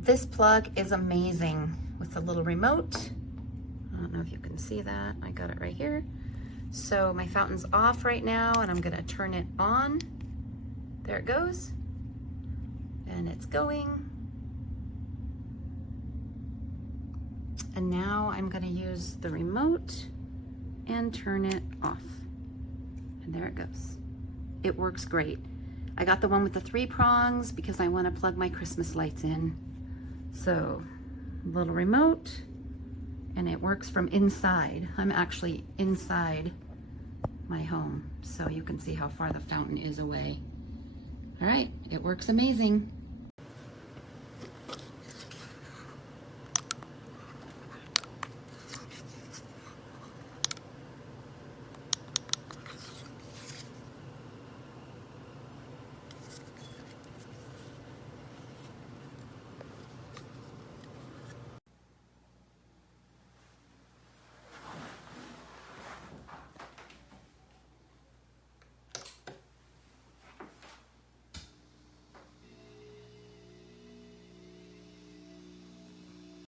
This plug is amazing with the little remote. I don't know if you can see that. I got it right here. So my fountain's off right now and I'm gonna turn it on. There it goes. And it's going. And now I'm gonna use the remote and turn it off. And there it goes. It works great. I got the one with the 3 prongs because I wanna plug my Christmas lights in. So, little remote, and it works from inside. I'm actually inside my home, so you can see how far the fountain is away. All right, it works amazing.